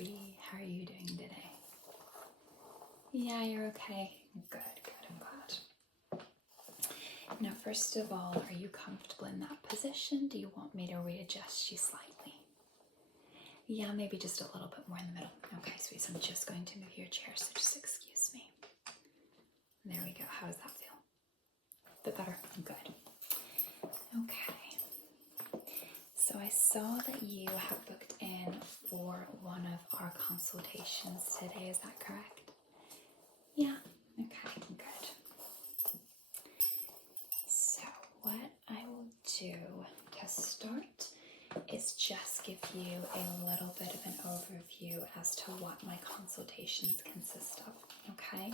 sweetie. How are you doing today? Yeah, you're okay. Good, I'm glad. Now, first of all, are you comfortable in that position? Do you want me to readjust you slightly? Yeah, maybe just a little bit more in the middle. Okay, sweet. So I'm just going to move your chair, so just excuse me. There we go. How does that feel? A bit better? Good. Okay. So I saw that you have booked in for one of our consultations today. Is that correct? Yeah. Okay, good. So what I will do to start is just give you a little bit of an overview as to what my consultations consist of, okay?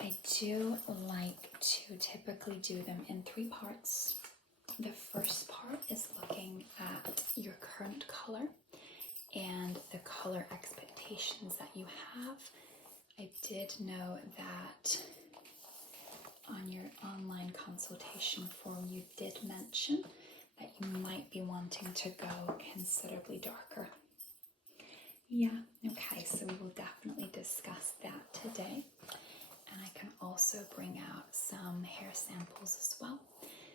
I do like to typically do them in 3 parts. The first part is looking at your current color and the color expectations that you have. I did know that on your online consultation form you did mention that you might be wanting to go considerably darker. Yeah, okay, so we will definitely discuss that today. And I can also bring out some hair samples as well,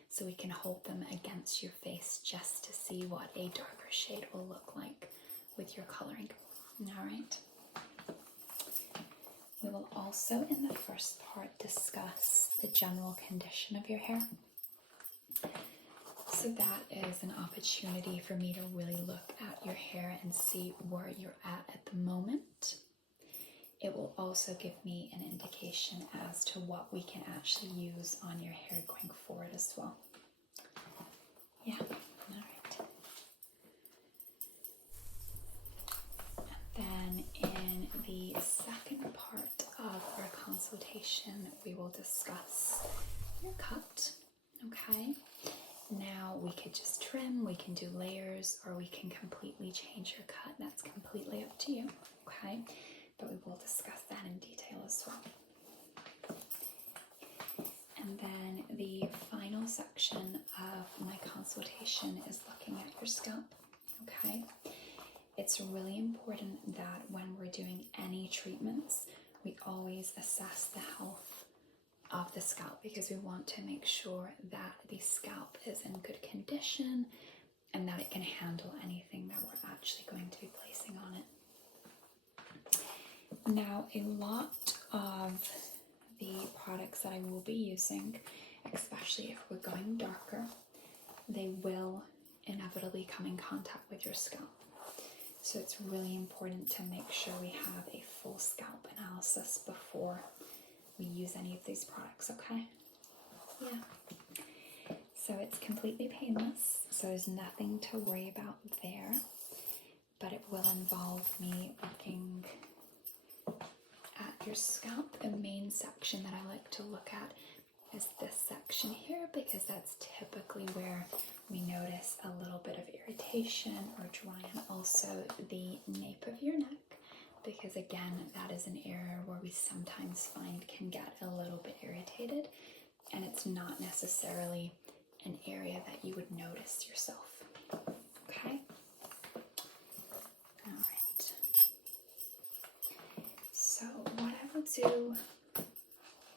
so we can hold them against your face just to see what a darker shade will look like with your coloring. All right. We will also, in the first part, discuss the general condition of your hair. So that is an opportunity for me to really look at your hair and see where you're at the moment. It will also give me an indication as to what we can actually use on your hair going forward as well. Yeah, all right. And then in the second part of our consultation, we will discuss your cut, okay? Now we could just trim, we can do layers, or we can completely change your cut. That's completely up to you, okay? But we will discuss that in detail as well. And then the final section of my consultation is looking at your scalp, okay? It's really important that when we're doing any treatments, we always assess the health of the scalp, because we want to make sure that the scalp is in good condition and that it can handle anything that we're actually going to be placing on it. Now, a lot of the products that I will be using, especially if we're going darker, they will inevitably come in contact with your scalp. So it's really important to make sure we have a full scalp analysis before we use any of these products, okay? Yeah. So it's completely painless, so there's nothing to worry about there, but it will involve me looking at your scalp. The main section that I like to look at is this section here, because that's typically where we notice a little bit of irritation or dry, and also the nape of your neck, because again, that is an area where we sometimes find can get a little bit irritated, and it's not necessarily an area that you would notice yourself, okay? All right. So what I will do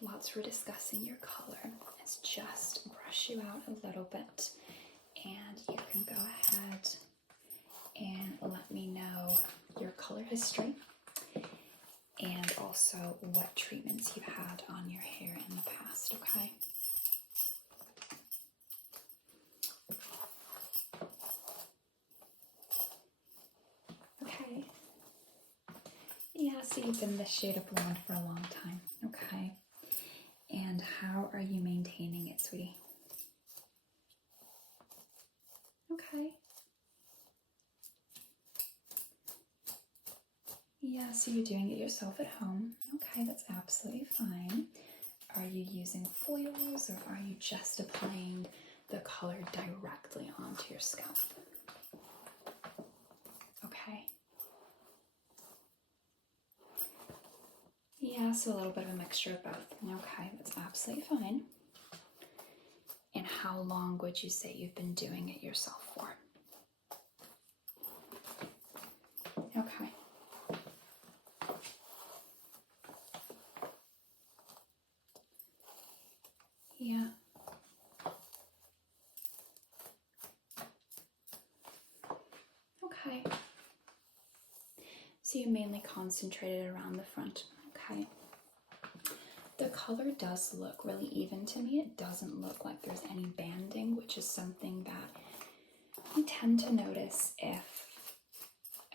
whilst we're discussing your color is just brush you out a little bit, and you can go ahead and let me know your color history and also what treatments you've had on your hair in the past, okay? Okay. Yeah, so you've been this shade of blonde for a long time, okay? And how are you maintaining it, sweetie? Okay. Yeah, so you're doing it yourself at home. Okay, that's absolutely fine. Are you using foils, or are you just applying the color directly onto your scalp? Okay. Yeah, so a little bit of a mixture of both. Okay, that's absolutely fine. And how long would you say you've been doing it yourself for? Okay. So you mainly concentrated around the front. Okay. The color does look really even to me. It doesn't look like there's any banding, which is something that we tend to notice if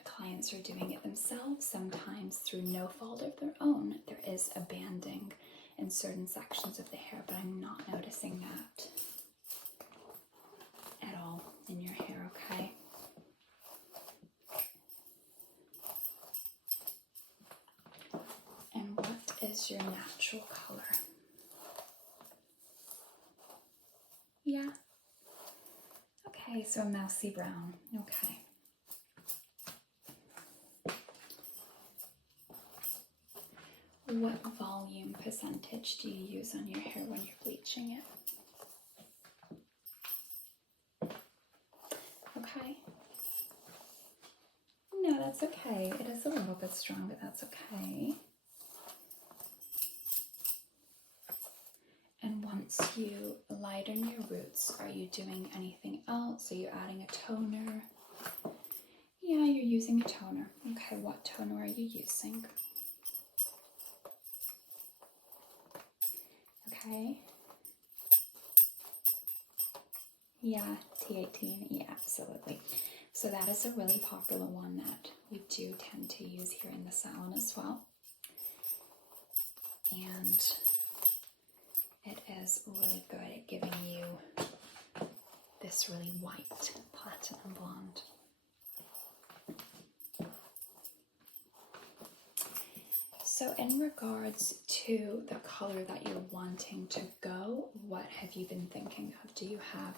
clients are doing it themselves. Sometimes through no fault of their own, there is a banding in certain sections of the hair, but I'm not noticing that at all in your hair, okay? And what is your natural color? Yeah. Okay, so a mousy brown. Okay. What volume percentage do you use on your hair when you're bleaching it? Okay. No, that's okay. It is a little bit strong, but that's okay. And once you lighten your roots, are you doing anything else? Are you adding a toner? Yeah, you're using a toner. Okay, what toner are you using? Okay. Yeah, T18. Yeah, absolutely. So that is a really popular one that we do tend to use here in the salon as well. And it is really good at giving you this really white platinum blonde. So in regards to the color that you're wanting to go, what have you been thinking of? Do you have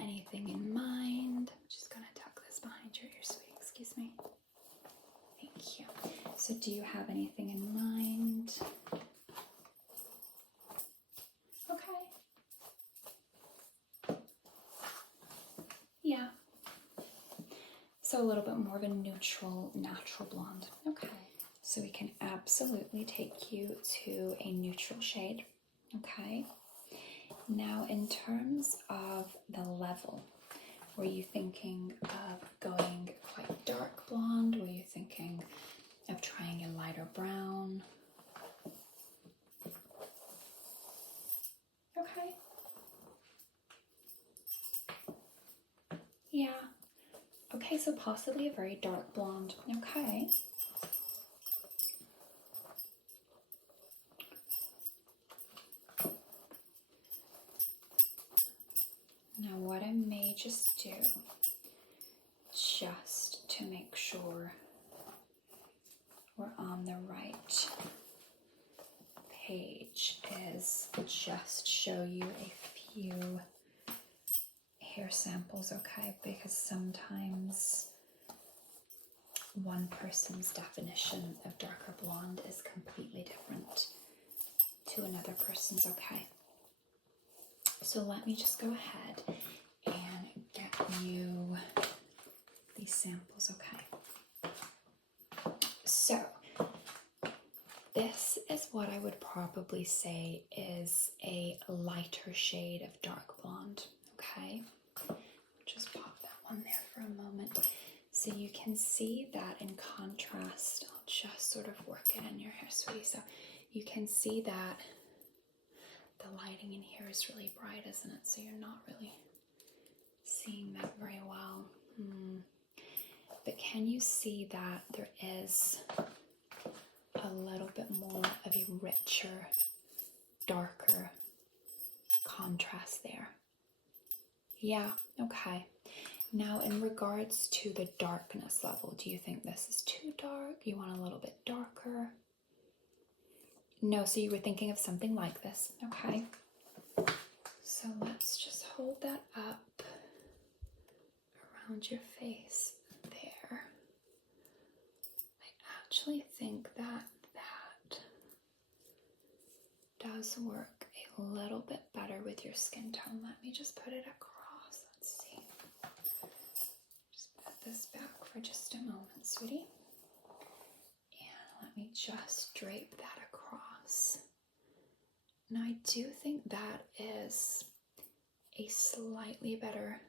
anything in mind? I'm just going to tuck this behind your ear, sweetie. Excuse me. Thank you. So do you have anything in mind? Okay. Yeah. So a little bit more of a neutral, natural blonde. Okay. So we can absolutely take you to a neutral shade. Okay. Now, in terms of the level, were you thinking of going quite dark blonde? Were you thinking of trying a lighter brown? Okay. Yeah. Okay, so possibly a very dark blonde. Okay. Now what I may just do, just to make sure we're on the right page, is just show you a few hair samples, okay? Because sometimes one person's definition of darker blonde is completely different to another person's, okay? So let me just go ahead and get you these samples, okay? So this is what I would probably say is a lighter shade of dark blonde, okay? Just pop that one there for a moment. So you can see that in contrast, I'll just sort of work it in your hair, sweetie. So you can see that the lighting in here is really bright, isn't it? So you're not really seeing that very well. But can you see that there is a little bit more of a richer, darker contrast there? Yeah, okay. Now, in regards to the darkness level, do you think this is too dark? You want a little bit darker? No, so you were thinking of something like this, okay? So let's just hold that up around your face there. I actually think that does work a little bit better with your skin tone. Let me just put it across. Let's see. Just put this back for just a moment, sweetie. And let me just drape that across. Now I do think that is a slightly better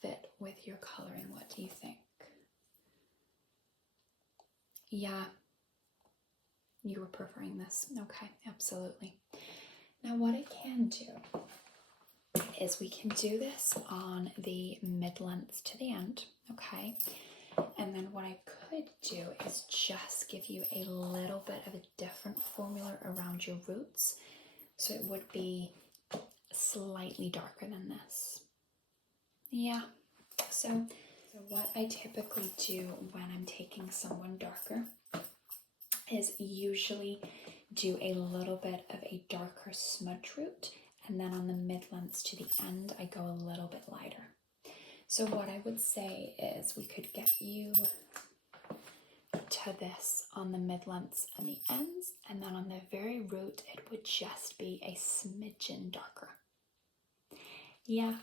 fit with your coloring. What do you think? Yeah, you were preferring this. Okay, absolutely. Now what I can do is we can do this on the mid-length to the end, okay? And then what I could do is just give you a little bit of a different formula around your roots. So it would be slightly darker than this. Yeah. So what I typically do when I'm taking someone darker is usually do a little bit of a darker smudge root, and then on the mid-lengths to the end, I go a little bit lighter. So what I would say is we could get you to this on the mid-lengths and the ends, and then on the very root, it would just be a smidgen darker. Yeah,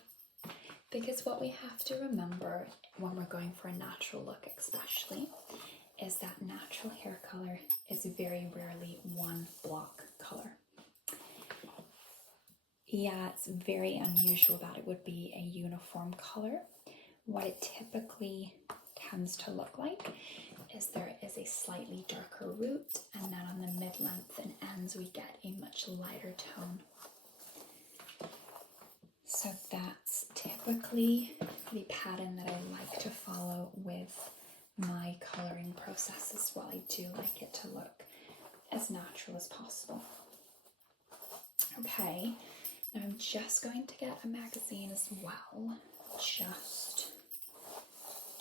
because what we have to remember when we're going for a natural look especially, is that natural hair color is very rarely one block color. Yeah, it's very unusual that it would be a uniform color. What it typically tends to look like is there is a slightly darker root, and then on the mid-length and ends we get a much lighter tone. So that's typically the pattern that I like to follow with my coloring process as well. I do like it to look as natural as possible. Okay, now I'm just going to get a magazine as well, just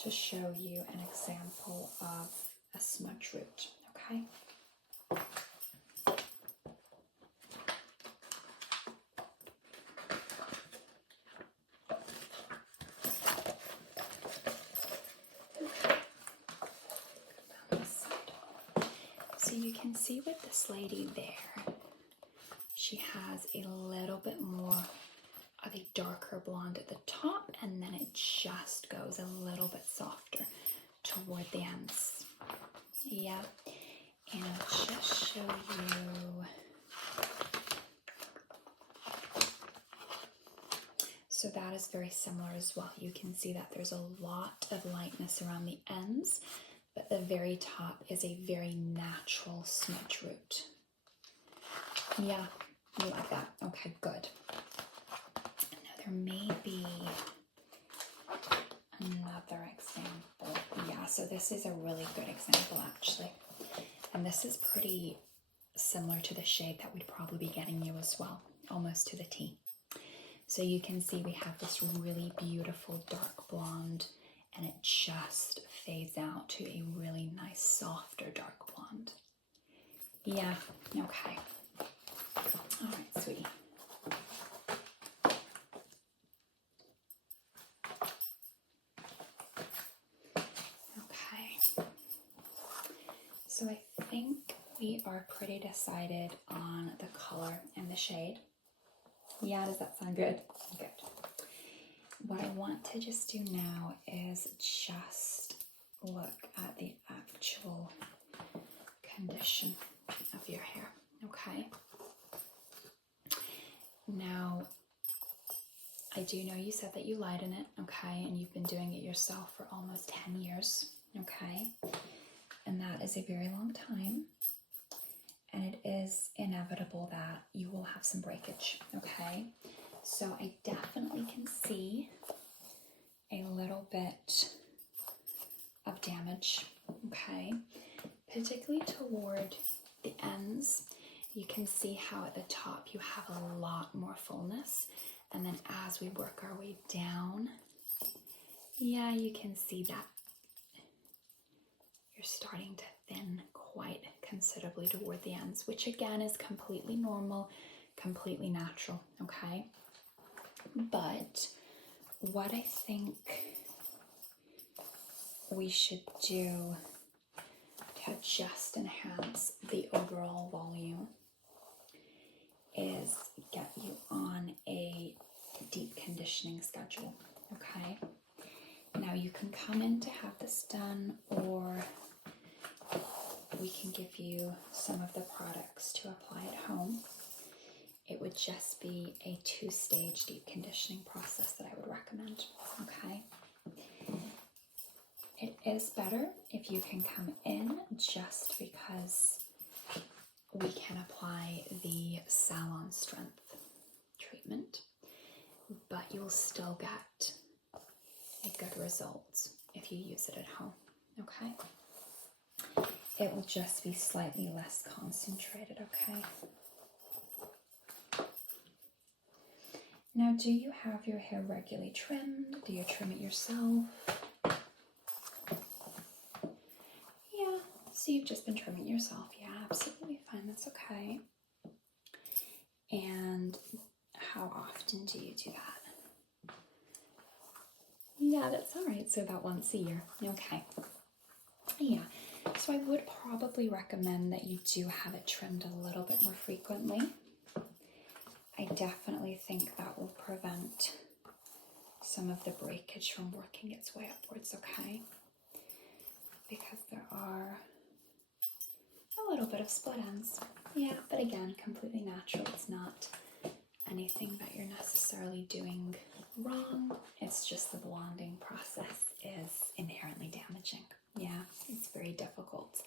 to show you an example of a smudge root, okay? So you can see with this lady there, she has a little bit more of a darker blonde at the top, and then it just goes a little bit softer toward the ends. Yeah, and I'll just show you. So that is very similar as well. You can see that there's a lot of lightness around the ends, but the very top is a very natural smudge root. Yeah, you like that? Okay, good. Now there may be another example. Yeah, so this is a really good example actually. And this is pretty similar to the shade that we'd probably be getting you as well, almost to the T. So you can see we have this really beautiful dark blonde, and it just fades out to a really nice softer dark blonde. Yeah, okay. All right, sweetie. Okay. So I think we are pretty decided on the color and the shade. Yeah, does that sound good? Good. What I want to just do now is just look at the actual condition of your hair, okay? Now, I do know you said that you lighten it, okay? And you've been doing it yourself for almost 10 years, okay? And that is a very long time. And it is inevitable that you will have some breakage, okay? So I definitely can see a little bit of damage, okay? Particularly toward the ends. You can see how at the top you have a lot more fullness, and then as we work our way down, yeah, you can see that you're starting to thin quite considerably toward the ends, which again is completely normal, completely natural, okay? But what I think we should do to just enhance the overall volume is get you on a deep conditioning schedule, okay? Now you can come in to have this done, or we can give you some of the products to apply at home. It would just be a 2-stage deep conditioning process that I would recommend, okay? It is better if you can come in, just because we can apply the salon strength treatment, but you'll still get a good result if you use it at home, okay? It will just be slightly less concentrated, okay? Now, do you have your hair regularly trimmed? Do you trim it yourself? Yeah, so you've just been trimming yourself. Yeah, absolutely fine, that's okay. And how often do you do that? Yeah, that's all right, so about once a year, okay. Yeah, so I would probably recommend that you do have it trimmed a little bit more frequently. I definitely think that will prevent some of the breakage from working its way upwards, okay? Because there are a little bit of split ends. Yeah, but again, completely natural. It's not anything that you're necessarily doing wrong. It's just the blonding process is inherently damaging. Yeah, it's very difficult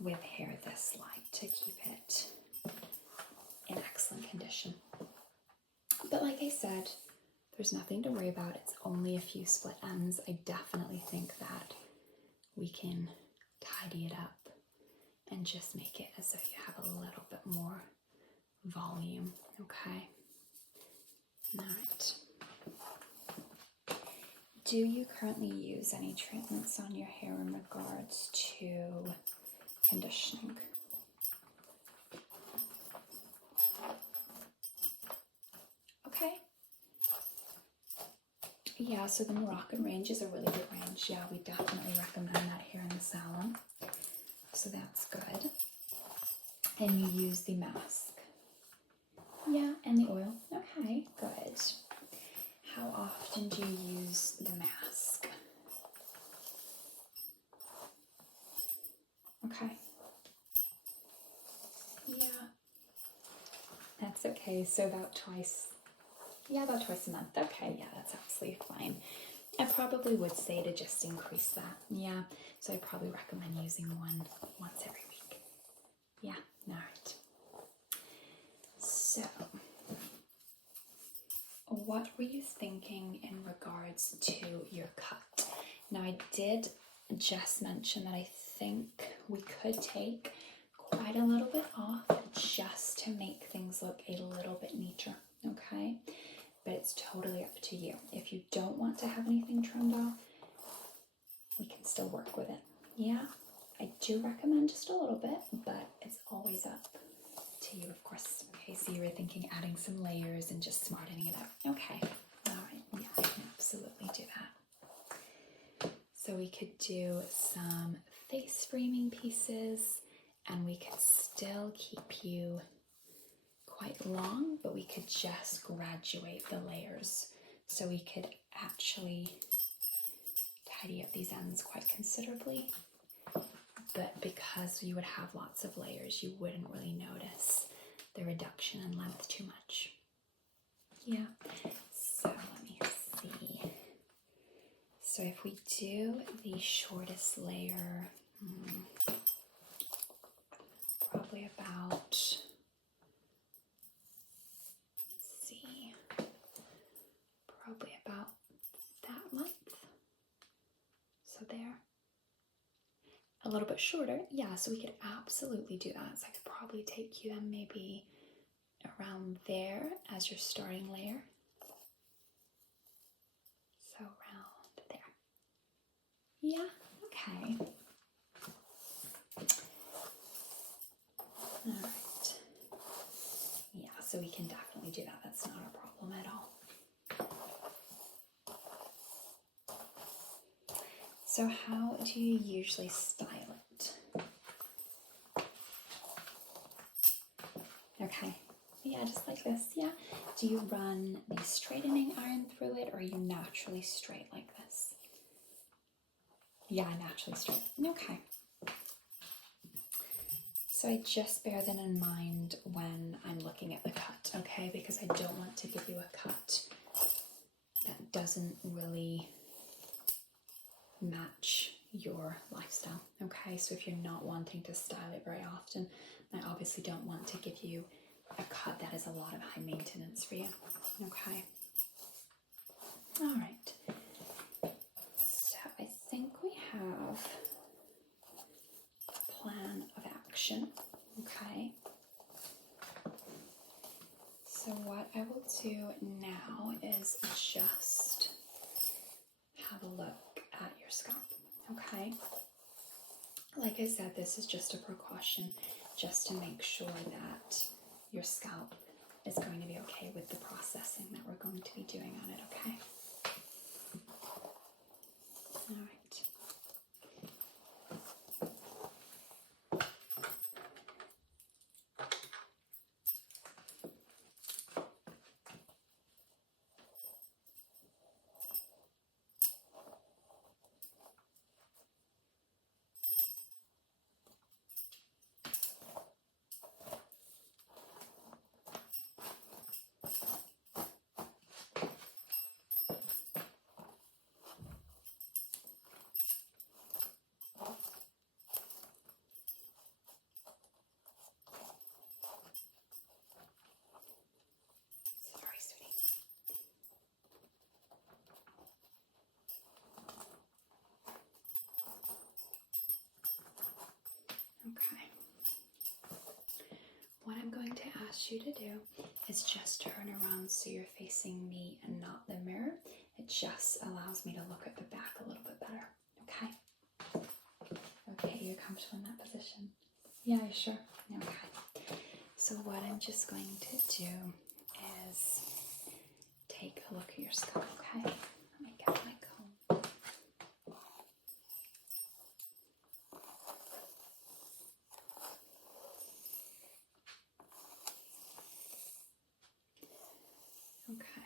with hair this light to keep it in excellent condition. But like I said, there's nothing to worry about. It's only a few split ends. I definitely think that we can tidy it up and just make it as if you have a little bit more volume, okay? All right. Do you currently use any treatments on your hair in regards to conditioning? Okay. Yeah, so the Moroccan range is a really good range. Yeah, we definitely recommend that here in the salon. So that's good. And you use the mask. Yeah, and the oil. Okay, good. How often do you use the mask? Okay. Yeah. That's okay. So about twice. Yeah, about twice a month. Okay, yeah, that's absolutely fine. I probably would say to just increase that. Yeah, so I probably recommend using one once every week. Yeah, all right. So, what were you thinking in regards to your cut? Now, I did just mention that I think we could take quite a little bit off just to make things look a little bit neater, okay? But it's totally up to you. If you don't want to have anything trimmed off, we can still work with it. Yeah, I do recommend just a little bit, but it's always up to you, of course. Okay, so you were thinking adding some layers and just smartening it up. Okay, all right, yeah, I can absolutely do that. So we could do some face framing pieces, and we could still keep you quite long, but we could just graduate the layers. So we could actually tidy up these ends quite considerably, but because you would have lots of layers, you wouldn't really notice the reduction in length too much. Yeah, so let me see. So if we do the shortest layer, probably about, probably about that length. So there. A little bit shorter, yeah, so we could absolutely do that. So I could probably take you then maybe around there as your starting layer. So around there. Yeah, okay. All right. Yeah, so we can definitely do that. That's not a problem at all. So how do you usually style it? Okay, yeah, just like this, yeah. Do you run the straightening iron through it, or are you naturally straight like this? Yeah, naturally straight. Okay. So I just bear that in mind when I'm looking at the cut, okay? Because I don't want to give you a cut that doesn't really match your lifestyle. Okay, so if you're not wanting to style it very often, I obviously don't want to give you a cut that is a lot of high maintenance for you. Okay. All right. So I think we have a plan of action. Okay. So what I will do now is just have a look at your scalp. Okay. Like I said, this is just a precaution just to make sure that your scalp is going to be okay with the processing that we're going to be doing on it, okay? All right. Sorry, sweetie. Okay. What I'm going to ask you to do is just turn around so you're facing me and not the mirror. It just allows me to look at the back a little bit better, okay? Okay, you're comfortable in that position? Yeah, you sure? Okay. So what I'm just going to do is take a look at your scalp, okay? Let me get my comb. Okay.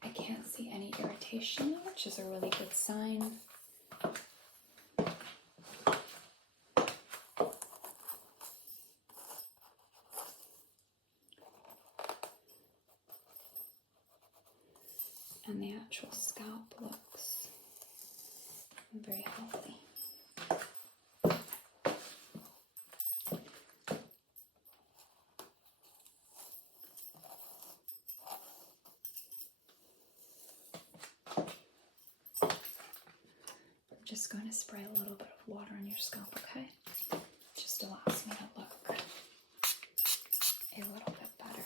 I can't see any irritation, which is a really good sign. And the actual scalp looks very healthy. I'm just going to spray a little bit of water on your scalp, okay? Just allows me to look a little bit better.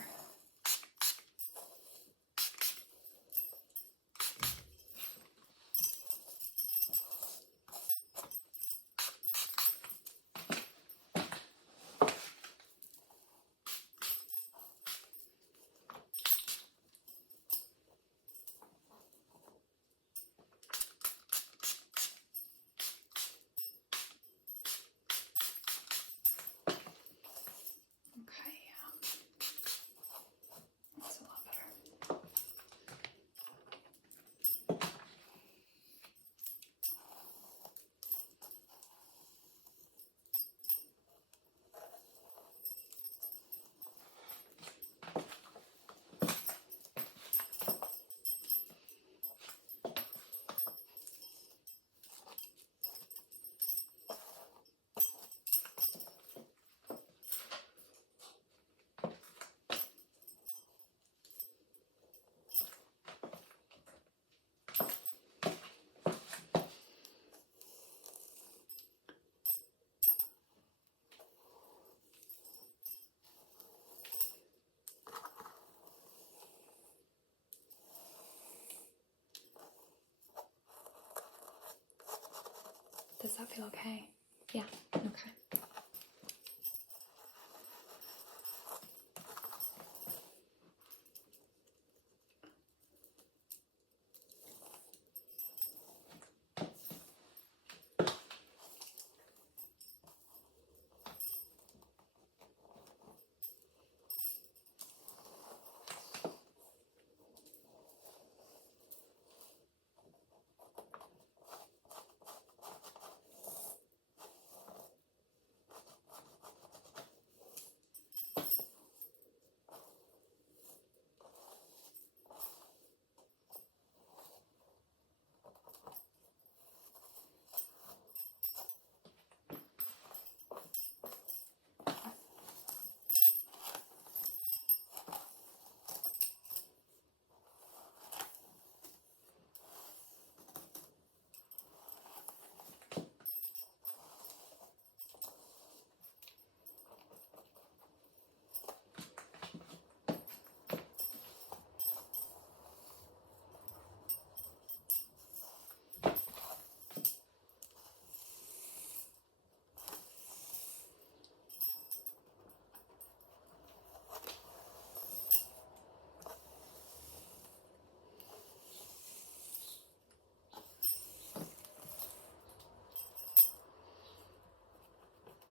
Does that feel okay? Yeah, okay.